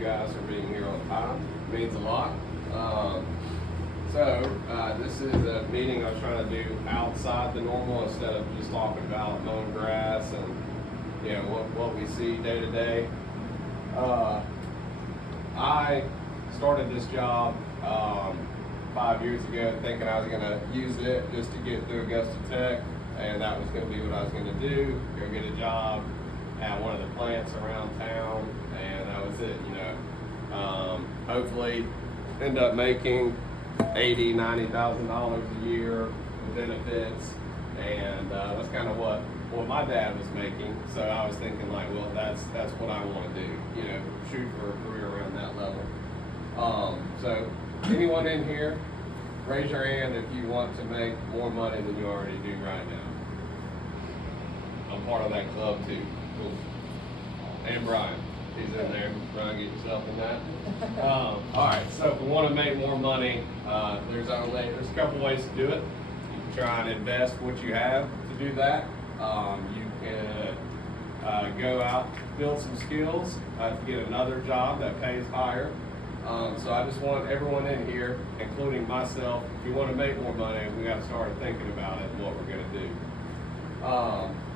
You guys for being here on time. It means a lot. This is a meeting I was trying to do outside the normal instead of just talking about mowing grass and what we see day to day. I started this job 5 years ago thinking I was going to use it just to get through Augusta Tech, and that was going to be what I was going to do, go get a job at one of the plants around town, and that was it. Hopefully end up making $80,000-$90,000 a year with benefits, and that's kind of what my dad was making. So I was thinking like, well, that's what I want to do. Shoot for a career around that level. So anyone in here, raise your hand if you want to make more money than you already do right now. I'm part of that club too. Cool. And Brian, he's in there. Brian, get yourself in that. All right, so if we want to make more money, there's a couple ways to do it. You can try and invest what you have to do that. You can go out, build some skills to get another job that pays higher. So I just want everyone in here, including myself, if you want to make more money, we got to start thinking about it and what we're going to do.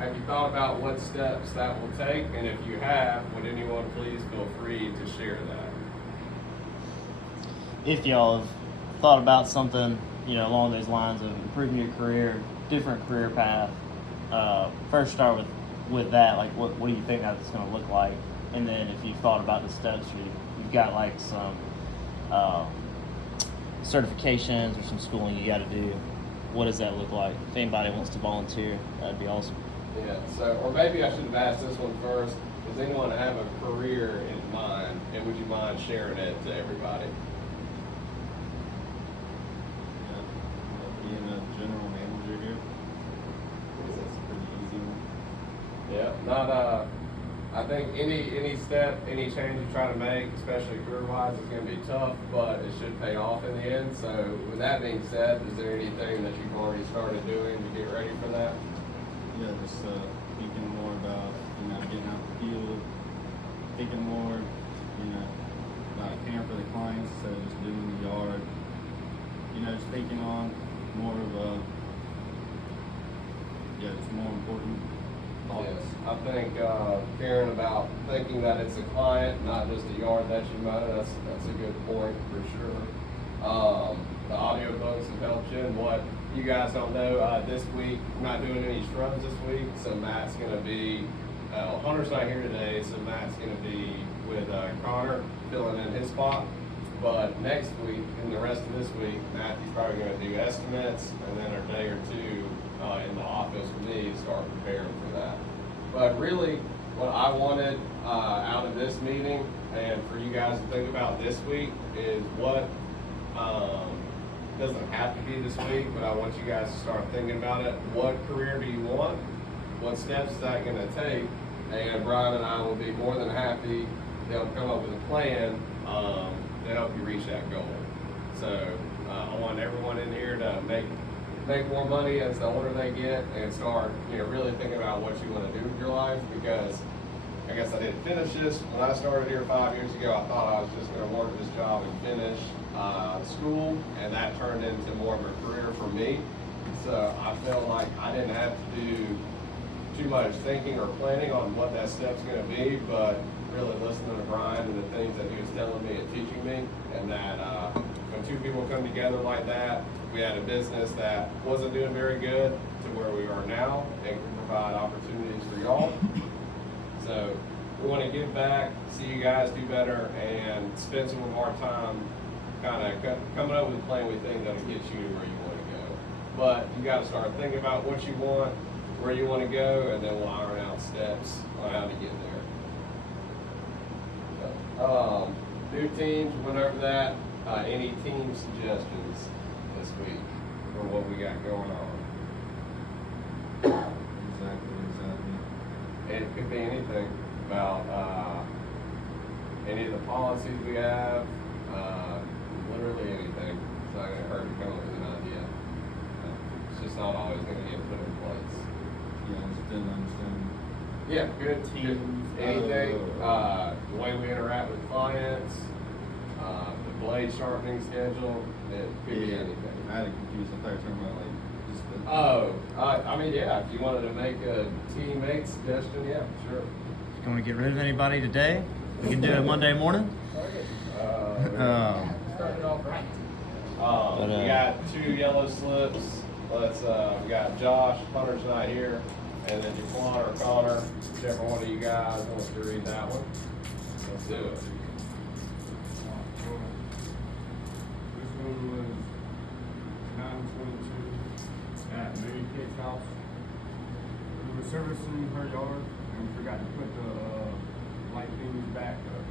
Have you thought about what steps that will take? And if you have, would anyone please feel free to share that? If y'all have thought about something, along those lines of improving your career, different career path, first start with that. Like, what do you think that's going to look like? And then if you've thought about the steps, you've got like some certifications or some schooling you got to do. What does that look like? If anybody wants to volunteer, that'd be awesome. Yeah, or maybe I should have asked this one first. Does anyone have a career in mind, and would you mind sharing it to everybody? Being a general manager here. That's a pretty easy one. Yeah, I think any step, any change you try to make, especially career-wise, is going to be tough, but it should pay off in the end. So with that being said, is there anything that you've already started doing to get ready for that? Yeah, just thinking more about, getting out the field, thinking more, about caring for the clients instead of just doing the yard. Just thinking on more of just more important thoughts. Yes, I think caring about thinking that it's a client, not just a yard that you mow, that's a good point for sure. The audiobooks have helped you, and what you guys don't know, this week, we're not doing any scrubs this week, so Matt's going to be, Hunter's not here today, so Matt's going to be with Connor, filling in his spot. But next week, and the rest of this week, Matthew's probably going to do estimates, and then a day or two in the office with me to start preparing for that. But really, what I wanted out of this meeting, and for you guys to think about this week, is what doesn't have to be this week, but I want you guys to start thinking about it. What career do you want? What steps is that going to take? And Brian and I will be more than happy to come up with a plan to help you reach that goal. So I want everyone in here to make more money as the older they get, and start really thinking about what you want to do with your life, because I guess I didn't finish this. When I started here 5 years ago, I thought I was just going to work this job and finish school, and that turned into more of a career for me. So I felt like I didn't have to do too much thinking or planning on what that step's going to be, but really listening to Brian and the things that he was telling me and teaching me, and that when two people come together like that, we had a business that wasn't doing very good to where we are now, and can provide opportunities for y'all. So we want to give back, see you guys do better, and spend some of our time kind of coming up with a plan we think that'll get you to where you want to go. But you got to start thinking about what you want, where you want to go, and then we'll iron out steps on how to get there. New teams, went over that. Any team suggestions this week for what we got going on? Exactly. It could be anything about any of the policies we have, literally anything. It's not going to hurt to come up with an idea. It's just not always going to get put in place. Yeah, I just didn't understand Yeah, good Teams, anything. The way we interact with clients, the blade sharpening schedule, it could be anything. I had it confused. I thought you were talking about like just the. I mean, yeah, if you wanted to make a teammate suggestion, yeah, sure. If you want to get rid of anybody today, we can do it Monday morning. Started off right. We got 2 yellow slips. We got Josh, Hunter's not here, and then Jaquan or Connor, whichever one of you guys wants to read that one. Let's do it. This one was 9/22 at Mary Kate's house. We were servicing her yard and we forgot to put the light things back up.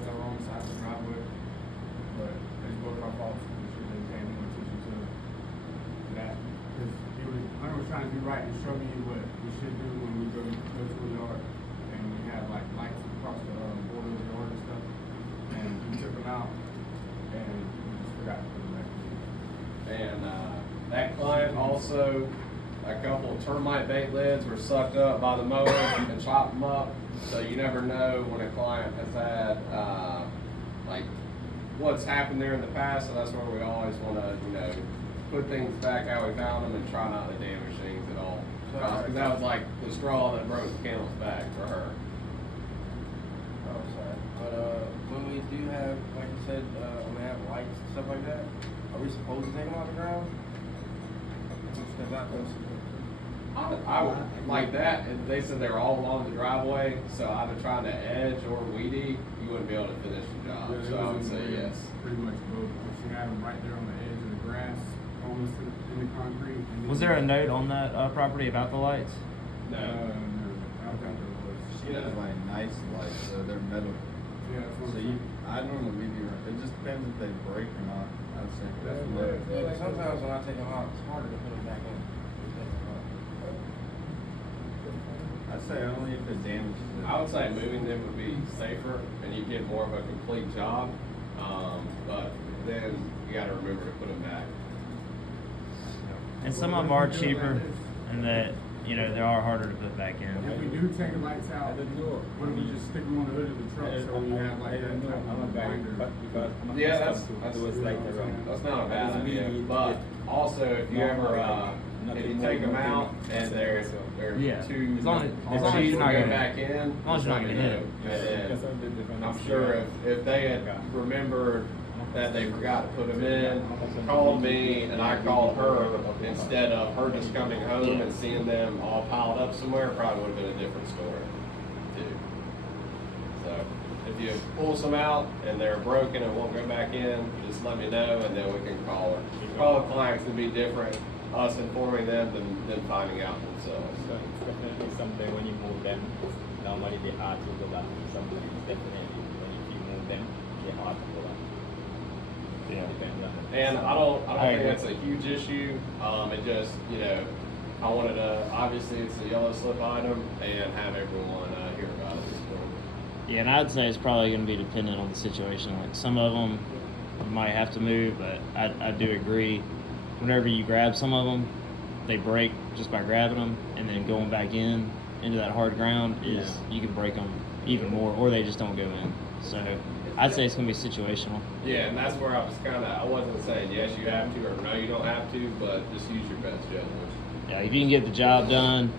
On the wrong side of the driveway, but it's both our faults. We should have paid more attention to that because Hunter was trying to do right and show me what we should do when we go to a yard and we have like lights across the border of the yard and stuff. And we took them out and we just forgot to put them back in. And that client also, a couple of termite bait lids were sucked up by the mower and chopped them up. So you never know when a client has had, like, what's happened there in the past. So that's where we always want to, put things back how we found them and try not to damage things at all. Because that was like the straw that broke the camel's back for her. Oh, sorry. But when we do have, like you said, when we have lights and stuff like that, are we supposed to take them off the ground? Because I would like that. And they said they were all along the driveway, so either trying to edge or weedy, you wouldn't be able to finish the job. Yeah, it So I would was say yes. Pretty much both. She had them right there on the edge of the grass, almost in the concrete. And Was there a note on that property about the lights? No. No, I don't think there was. She has like nice lights, so they're metal. Yeah, that's what So I normally leave you. It just depends if they break or not. I'd say. That's Yeah. what- yeah, but sometimes when I take them out, it's harder to put them back in. I'd say only if it damages it. I would say moving them would be safer and you get more of a complete job. But then you got to remember to put them back. And some of them are cheaper, and that they are harder to put back in. If we do take the lights out, what if we just stick them on the hood of the truck so we have like that type of binder? Yeah, that's not a bad idea. But also, if you ever if you take them out and they're Yeah. too As long as cheap you're to not go gonna- back in, as long as you're not just gonna let hit me it. know. And I'm sure if they had remembered that they forgot to put them in, called me and I called her instead of her just coming home and seeing them all piled up somewhere, probably would have been a different story too. So if you pull some out and they're broken and won't go back in, just let me know and then we can call her. Call the clients would be different, us informing them than finding out themselves. So it's definitely something when you move them, normally they hard to go back. Sometimes definitely when if you move them, they're hard to go back. Yeah. Depends on the And I don't I think agree. that's a huge issue. It just, I wanted to, obviously it's a yellow slip item and have everyone hear about it this morning. Yeah, and I'd say it's probably going to be dependent on the situation. Like some of them you might have to move, but I do agree. Whenever you grab some of them, they break just by grabbing them, and then going back into that hard ground is you can break them even more, or they just don't go in. So I'd say it's going to be situational. Yeah, and that's where I wasn't saying yes you have to or no you don't have to, but just use your best judgment. Yeah, if you can get the job done,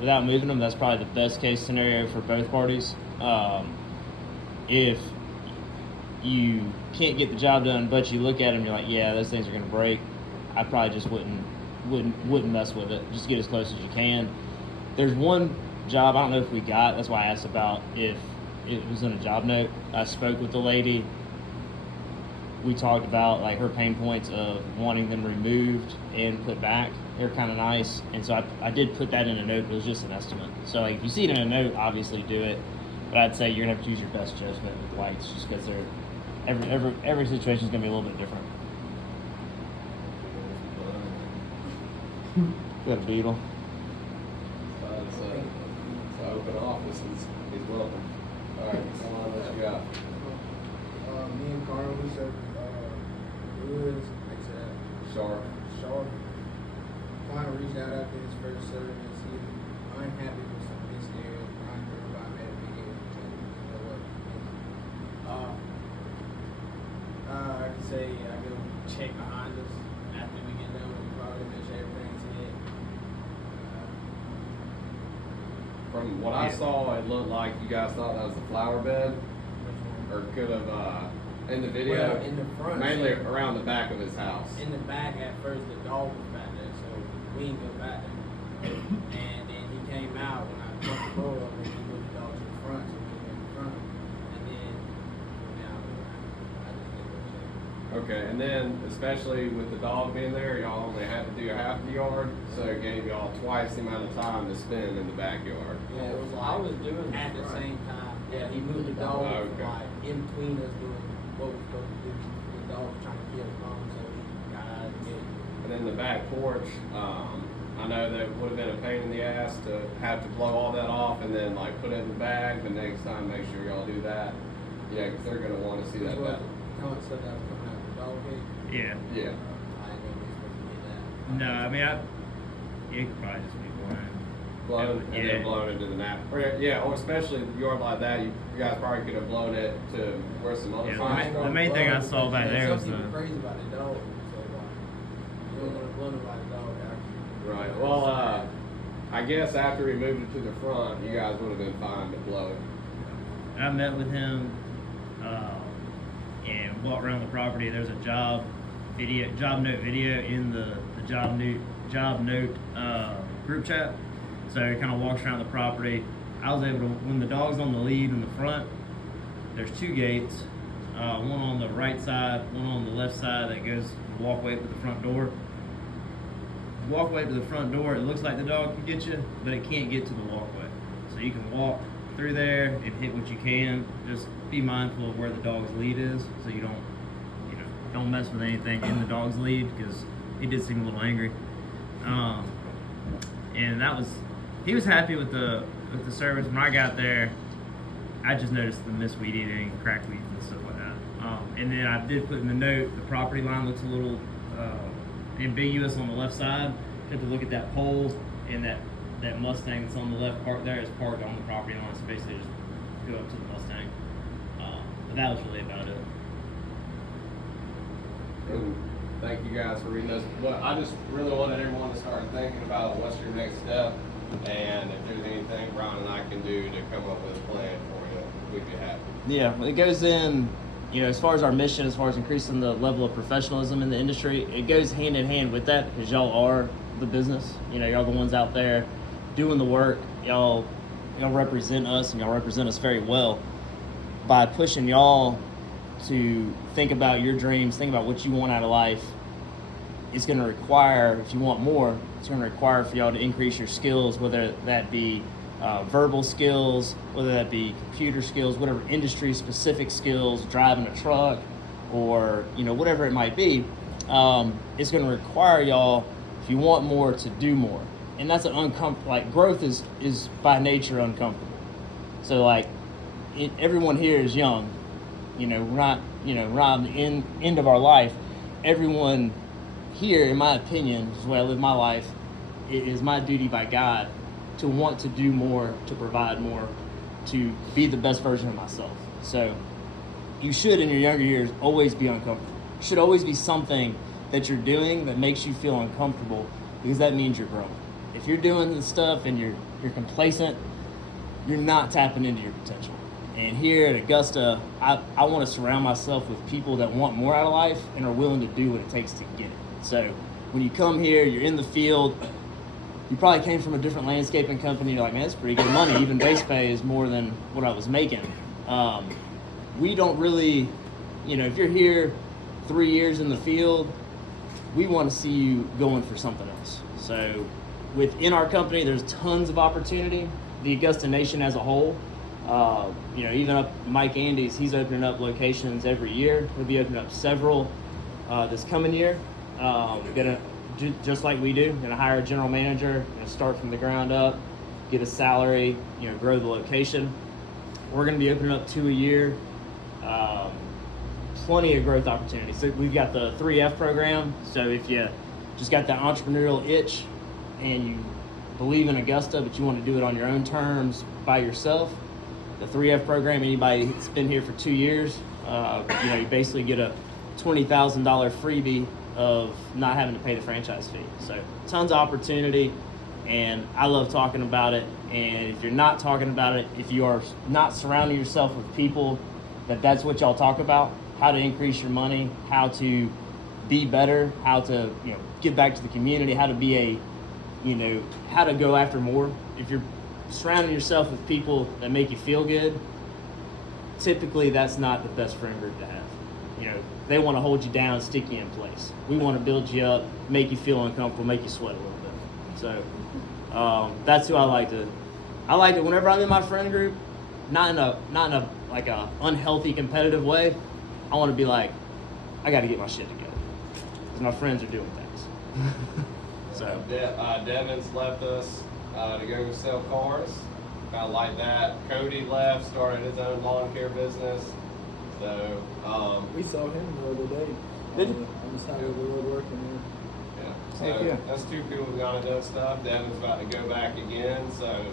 without moving them, that's probably the best case scenario for both parties. If you can't get the job done, but you look at them, you're like, yeah, those things are going to break. I probably just wouldn't mess with it. Just get as close as you can. There's one job I don't know if we got. That's why I asked about if it was in a job note. I spoke with the lady. We talked about like her pain points of wanting them removed and put back. They're kind of nice, and so I did put that in a note. But it was just an estimate. So like if you see it in a note, obviously do it. But I'd say you're gonna have to use your best judgment with lights, just because they're every situation is gonna be a little bit different. Got a beetle. It's an open office. He's welcome. All right, someone what you got? Me and Carl, we said, Woods, like I said, Sharp. Sharp. Final reached out after his first service. He was unhappy with some of his areas. Ron Everybody made a big area to tell him, you know what, I can say I go check behind us after we get done with the project, make sure everything's hit. From what I saw, it looked like you guys thought that was a flower bed, or could have, in the video, Well, in the front, mainly around the back of his house. in the back at first the dog was back there, so we didn't go back there. And then he came out when I put the door up and he moved the dog to the front, so we went in the front. And then now I just didn't go check. Okay, and then especially with the dog being there, y'all only had to do half the yard, so it gave y'all twice the amount of time to spend in the backyard. Yeah, it was like I was doing at the front. same time. Yeah, he moved the dog Okay. like in between us doing what we're supposed to do. The dog was trying to kill the phone, so he got out of the gate. And then the back porch, I know that would have been a pain in the ass to have to blow all that off and then like put it in the bag, but next time make sure y'all do that. Yeah, because they're gonna want to see that Which was back. Cohen said that was coming out of the dog gate. Yeah. Yeah. I didn't know we were supposed to get that. No, I mean, it could probably just be blind. Blown and Yeah. then blown into the nap. Or yeah, or especially a yard like that, you guys probably could have blown it to where some other Yeah, signs. the main thing I saw back there was some people the- crazy about the dog, so like you don't want to blow nobody's dog out. Right. Well, I guess after we moved it to the front, you guys would have been fine to blow it. I met with him and walked around the property. There's a job note video in the job note group chat. So he kind of walks around the property. I was able to, when the dog's on the lead in the front, there's two gates, one on the right side, one on the left side that goes the walkway to the front door. Walkway to the front door, it looks like the dog can get you, but it can't get to the walkway. So you can walk through there and hit what you can. Just be mindful of where the dog's lead is, so you don't mess with anything in the dog's lead, because he did seem a little angry. And he was happy with the service. When I got there, I just noticed the misweed eating, cracked weeds and stuff like that. And then I did put in the note, the property line looks a little ambiguous on the left side. You have to look at that pole, and that Mustang that's on the left part there is parked on the property line, so basically just go up to the Mustang. But that was really about it. And thank you guys for reading this. But I just really wanted everyone to start thinking about what's your next step, and if there's anything Brian and I can do to come up with a plan for you, we'd be happy. Yeah, it goes in, as far as our mission, as far as increasing the level of professionalism in the industry, it goes hand in hand with that, because y'all are the business. Y'all the ones out there doing the work. Y'all represent us, and y'all represent us very well. By pushing y'all to think about your dreams, think about what you want out of life, it's going to require, if you want more, it's going to require for y'all to increase your skills, whether that be verbal skills, whether that be computer skills, whatever industry specific skills, driving a truck, or whatever it might be. It's going to require y'all, if you want more, to do more. And that's an uncomfortable, like, growth is by nature uncomfortable. So everyone here is young, we're not on the end of our life. Everyone here, in my opinion, is the way I live my life. It is my duty by God to want to do more, to provide more, to be the best version of myself. So you should, in your younger years, always be uncomfortable. It should always be something that you're doing that makes you feel uncomfortable, because that means you're growing. If you're doing this stuff and you're complacent, you're not tapping into your potential. And here at Augusta, I want to surround myself with people that want more out of life and are willing to do what it takes to get it. So when you come here, you're in the field, you probably came from a different landscaping company, you're like, man, that's pretty good money. Even base pay is more than what I was making. We don't really, if you're here 3 years in the field, we want to see you going for something else. So within our company, there's tons of opportunity. The Augusta Nation as a whole, even up Mike Andes, he's opening up locations every year. We'll be opening up several this coming year. Gonna, just like we do, gonna hire a general manager, gonna start from the ground up, get a salary, grow the location. We're gonna be opening up 2 a year. Plenty of growth opportunities. So we've got the 3F program. So if you just got that entrepreneurial itch, and you believe in Augusta, but you want to do it on your own terms by yourself, the 3F program, anybody that's been here for 2 years, you basically get a $20,000 freebie of not having to pay the franchise fee. So tons of opportunity, and I love talking about it. And if you're not talking about it, if you are not surrounding yourself with people that's what y'all talk about, how to increase your money, how to be better, how to give back to the community, how to be how to go after more. If you're surrounding yourself with people that make you feel good, typically that's not the best friend group to have. They want to hold you down, stick you in place. We want to build you up, make you feel uncomfortable, make you sweat a little bit. So that's who I like to. I like it whenever I'm in my friend group, not in a like a unhealthy competitive way. I want to be like, I got to get my shit together because my friends are doing things. So Devin's left us to go sell cars. Kind of like that. Cody left, started his own lawn care business. So We saw him the other day. Did you? On the side of the road working yeah, Heck so yeah. that's two people who gonna do stuff. Devin's about to go back again. So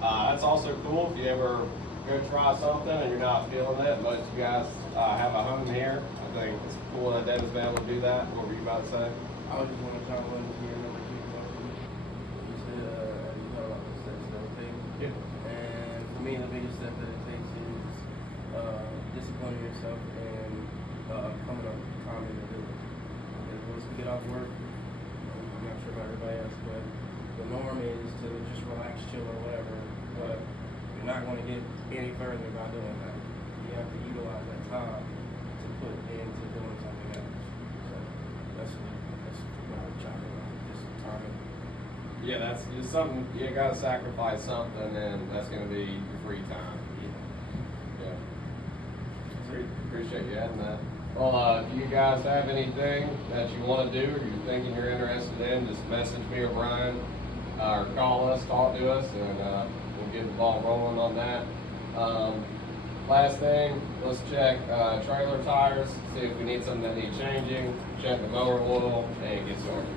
that's also cool if you ever go try something and you're not feeling it, but you guys have a home here. I think it's cool that Devin's been able to do that. What were you about to say? I was just want to jump in here and like you said, you know about the steps that it takes. Yeah. And for me, the biggest step that it takes is disciplining yourself and coming up with time to do it. Because once we get off work, I'm not sure about everybody else, but the norm is to just relax, chill, or whatever. But you're not going to get any further by doing that. You have to utilize that time to put into doing something else. So that's what I'm trying to just time. Yeah, that's just something you gotta sacrifice something, and that's gonna be your free time. Yeah. Appreciate you adding that. Well, if you guys have anything that you want to do or you're thinking you're interested in, just message me or Brian, or call us, talk to us, and we'll get the ball rolling on that. Last thing, let's check trailer tires, see if we need something that needs changing, check the mower oil, and get started.